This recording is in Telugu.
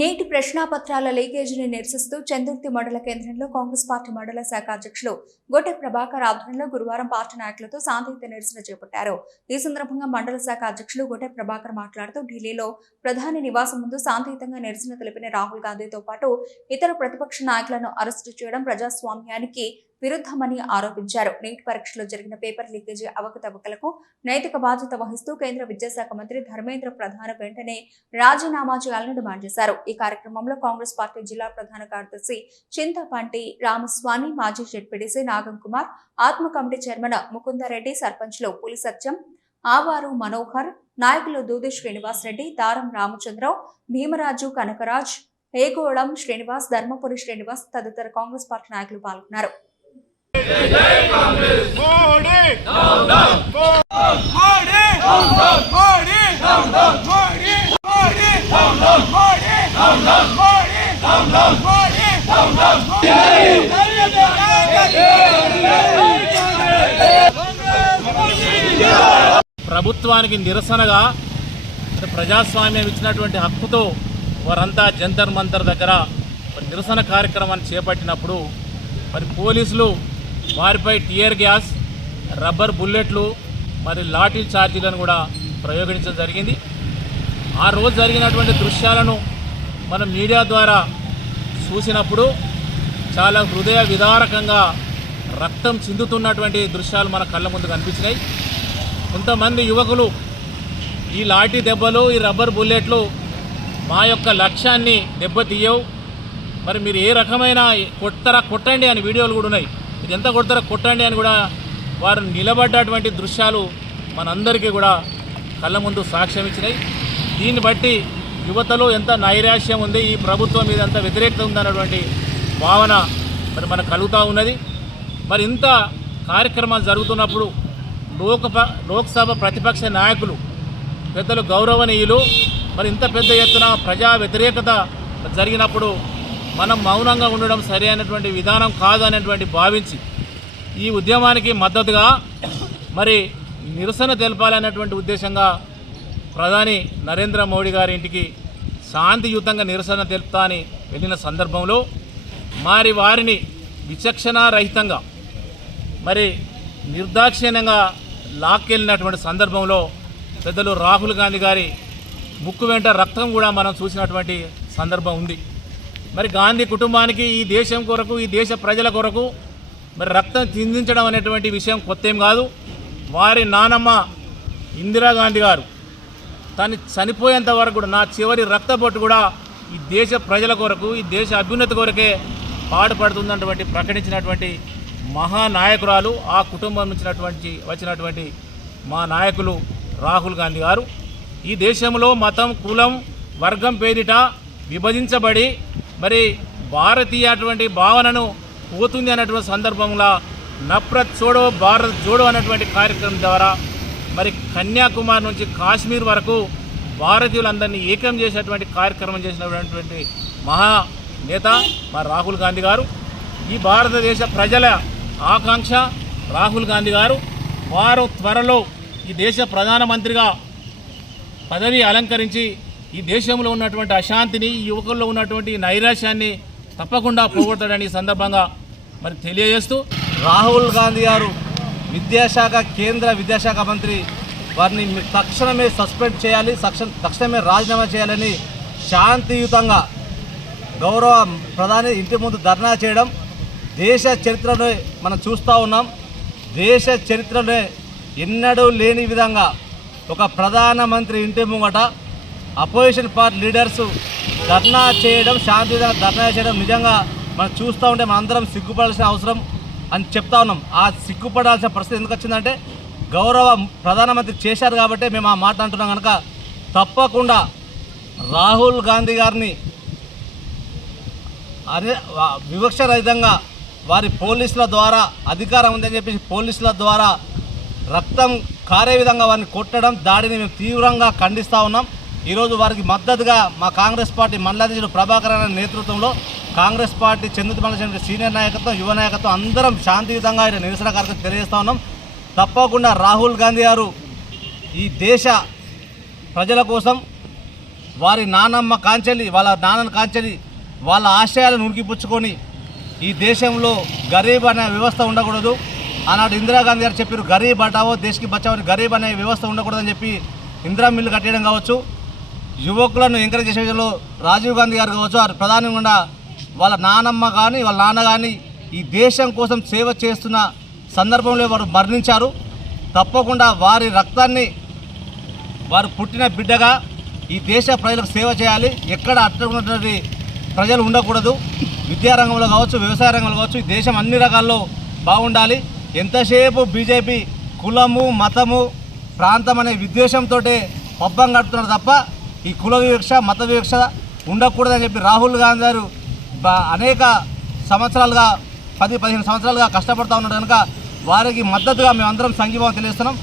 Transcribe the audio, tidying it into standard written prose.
నేటి ప్రశ్నాపత్రాల లీకేజీని నిరసిస్తూ చందుర్తి మండల కేంద్రంలో కాంగ్రెస్ పార్టీ మండల శాఖ అధ్యక్షులు గొట్టె ప్రభాకర్ ఆధ్వర్యంలో గురువారం పార్టీ నాయకులతో శాంతియుత నిరసన చేపట్టారు. ఈ సందర్భంగా మండల శాఖ అధ్యక్షులు గొట్టె ప్రభాకర్ మాట్లాడుతూ ఢిల్లీలో ప్రధాని నివాసం ముందు శాంతియుతంగా నిరసన తెలిపిన రాహుల్ గాంధీతో పాటు ఇతర ప్రతిపక్ష నాయకులను అరెస్టు చేయడం ప్రజాస్వామ్యానికి విరుద్ధమని ఆరోపించారు. నీట్ పరీక్షలో జరిగిన పేపర్ లీకేజీ అవకతవకలకు నైతిక బాధ్యత వహిస్తూ కేంద్ర విద్యాశాఖ మంత్రి ధర్మేంద్ర ప్రధాన్ వెంటనే రాజీనామా చేయాలని డిమాండ్ చేశారు. ఈ కార్యక్రమంలో కాంగ్రెస్ పార్టీ జిల్లా ప్రధాన కార్యదర్శి చింతపంటి రామస్వామి, మాజీ జెడ్పీటీసీ నాగం కుమార్, ఆత్మ కమిటీ చైర్మన్ ముకుందరెడ్డి, సర్పంచ్లు పులి సత్యం, ఆవారు మనోహర్, నాయకులు దూది శ్రీనివాస్ రెడ్డి, దారం రామచంద్రరావు, భీమరాజు, కనకరాజ్, ఏగోళం శ్రీనివాస్, ధర్మపురి శ్రీనివాస్ తదితర కాంగ్రెస్ పార్టీ నాయకులు పాల్గొన్నారు. ప్రభుత్వానికి నిరసనగా ప్రజాస్వామ్యం ఇచ్చినటువంటి హక్కుతో వారంతా జంతర్ మంతర్ దగ్గర నిరసన కార్యక్రమాన్ని చేపట్టినప్పుడు మరి పోలీసులు వారిపై టియర్ గ్యాస్, రబ్బర్ బుల్లెట్లు, మరి లాఠీ చార్జీలను కూడా ప్రయోగించడం జరిగింది. ఆ రోజు జరిగినటువంటి దృశ్యాలను మనం మీడియా ద్వారా చూసినప్పుడు చాలా హృదయ విదారకంగా రక్తం చిందుతున్నటువంటి దృశ్యాలు మన కళ్ళ ముందు కనిపించినాయి. కొంతమంది యువకులు ఈ లాఠీ దెబ్బలు, ఈ రబ్బర్ బుల్లెట్లు మా యొక్క లక్ష్యాన్ని దెబ్బతీయవు, మరి మీరు ఏ రకమైన కొట్టండి అని వీడియోలు కూడా ఉన్నాయి, ఇది ఎంత కొడతారా కొట్టండి అని కూడా వారు నిలబడ్డటువంటి దృశ్యాలు మనందరికీ కూడా కళ్ళ ముందు సాక్ష్యం ఇచ్చినాయి. దీన్ని బట్టి యువతలో ఎంత నైరాశ్యం ఉంది, ఈ ప్రభుత్వం మీద ఎంత వ్యతిరేకత ఉందన్నటువంటి భావన మరి మనకు కలుగుతూ ఉన్నది. మరి ఇంత కార్యక్రమాలు జరుగుతున్నప్పుడు లోక్సభ ప్రతిపక్ష నాయకులు పెద్దలు గౌరవనీయులు మరి ఇంత పెద్ద ఎత్తున ప్రజా వ్యతిరేకత జరిగినప్పుడు మనం మౌనంగా ఉండడం సరి అయినటువంటి విధానం కాదనేటువంటి భావించి ఈ ఉద్యమానికి మద్దతుగా మరి నిరసన తెలపాలనేటువంటి ఉద్దేశంగా ప్రధాని నరేంద్ర మోడీ గారి ఇంటికి శాంతియుతంగా నిరసన తెలుపుతా అని వెళ్ళిన సందర్భంలో మరి వారిని విచక్షణారహితంగా మరి నిర్దాక్షిణ్యంగా లాక్కెళ్ళినటువంటి సందర్భంలో పెద్దలు రాహుల్ గాంధీ గారి ముక్కు వెంట రక్తం కూడా మనం చూసినటువంటి సందర్భం ఉంది. మరి గాంధీ కుటుంబానికి ఈ దేశం కొరకు, ఈ దేశ ప్రజల కొరకు మరి రక్తం చిందించడం అనేటువంటి విషయం కొత్త ఏం కాదు. వారి నానమ్మ ఇందిరాగాంధీ గారు తను చనిపోయేంత వరకు కూడా నా చివరి రక్తబొట్టు కూడా ఈ దేశ ప్రజల కొరకు, ఈ దేశ అభ్యున్నతి కొరకే పాటుపడుతున్నటువంటి ప్రకటించినటువంటి మహానాయకురాలు, ఆ కుటుంబం నుంచి వచ్చినటువంటి మా నాయకులు రాహుల్ గాంధీ గారు. ఈ దేశంలో మతం, కులం, వర్గం పేరిట విభజించబడి మరి భారతీయ అటువంటి భావనను పోతుంది అన్నటువంటి సందర్భంలో నఫరత్ చోడో భారత్ జోడో అన్నటువంటి కార్యక్రమం ద్వారా మరి కన్యాకుమారి నుంచి కాశ్మీర్ వరకు భారతీయులందరినీ ఏకం చేసేటువంటి కార్యక్రమం చేసినటువంటి మహానేత మా రాహుల్ గాంధీ గారు. ఈ భారతదేశ ప్రజల ఆకాంక్ష రాహుల్ గాంధీ గారు. వారు త్వరలో ఈ దేశ ప్రధానమంత్రిగా పదవి అలంకరించి ఈ దేశంలో ఉన్నటువంటి అశాంతిని, ఈ యువకుల్లో ఉన్నటువంటి నైరాశ్యాన్ని తప్పకుండా పోగొడతాడని సందర్భంగా మరి తెలియజేస్తూ రాహుల్ గాంధీ గారు విద్యాశాఖ, కేంద్ర విద్యాశాఖ మంత్రి, వారిని తక్షణమే సస్పెండ్ చేయాలి, తక్షణమే రాజీనామా చేయాలని శాంతియుతంగా గౌరవ ప్రధాని ఇంటి ముందు ధర్నా చేయడం దేశ చరిత్రలో మనం చూస్తూ ఉన్నాం. దేశ చరిత్రలో ఎన్నడూ లేని విధంగా ఒక ప్రధానమంత్రి ఇంటి ముంగట అపోజిషన్ పార్టీ లీడర్స్ ధర్నా చేయడం, శాంతియుతంగా ధర్నా చేయడం నిజంగా మనం చూస్తూ ఉంటే మనందరం సిగ్గుపడాల్సిన అవసరం అని చెప్తా ఉన్నాం. ఆ సిగ్గుపడాల్సిన పరిస్థితి ఎందుకు వచ్చిందంటే గౌరవ ప్రధానమంత్రి చేశారు కాబట్టి మేము ఆ మాట అంటున్నాం. కనుక తప్పకుండా రాహుల్ గాంధీ గారిని వివక్షరహితంగా వారి పోలీసుల ద్వారా అధికారం ఉందని చెప్పేసి పోలీసుల ద్వారా రక్తం కారే విధంగా వారిని కొట్టడం, దాడిని మేము తీవ్రంగా ఖండిస్తూ ఉన్నాం. ఈరోజు వారికి మద్దతుగా మా కాంగ్రెస్ పార్టీ మండలాధ్యక్షుడు ప్రభాకర్ అనే నేతృత్వంలో కాంగ్రెస్ పార్టీ చందుర్తి మండల సీనియర్ నాయకత్వం, యువ నాయకత్వం అందరం శాంతియుతంగా నిరసన కార్యక్రమం తెలియజేస్తూ ఉన్నాం. తప్పకుండా రాహుల్ గాంధీ గారు ఈ దేశ ప్రజల కోసం వారి నానమ్మ కాంచెలి వాళ్ళ నాన్నని కాంచెలి వాళ్ళ ఆశయాలను ఉనికిపుచ్చుకొని ఈ దేశంలో గరీబ్ అనే వ్యవస్థ ఉండకూడదు. ఆనాడు ఇందిరాగాంధీ గారు చెప్పారు, గరీబ్ హటావో దేశ్కి బచావో అని. గరీబ్ అనే వ్యవస్థ ఉండకూడదని చెప్పి ఇందిరా మిల్లు కట్టేయడం కావచ్చు, యువకులను ఎంకరేజ్ చేసే విషయంలో రాజీవ్ గాంధీ గారు కావచ్చు, వారు ప్రధాని గుండా వాళ్ళ నానమ్మ కానీ వాళ్ళ నాన్న కానీ ఈ దేశం కోసం సేవ చేస్తున్న సందర్భంలో వారు మరణించారు. తప్పకుండా వారి రక్తాన్ని వారు పుట్టిన బిడ్డగా ఈ దేశ ప్రజలకు సేవ చేయాలి. ఎక్కడ అట్టఉన్నటువంటి ప్రజలు ఉండకూడదు. విద్యారంగంలో కావచ్చు, వ్యవసాయ రంగంలో కావచ్చు, ఈ దేశం అన్ని రకాల్లో బాగుండాలి. ఎంతసేపు బీజేపీ కులము మతము ప్రాంతం అనే విద్వేషంతో పబ్బం గడుపుతున్నారు తప్ప ఈ కుల వివక్ష మత వివక్ష ఉండకూడదని చెప్పి రాహుల్ గాంధీ గారు అనేక సంవత్సరాలుగా 10-15 సంవత్సరాలుగా కష్టపడుతూ ఉన్నారు కనుక వారికి మద్దతుగా మేమందరం సంఘీభావం తెలియజేస్తున్నాం.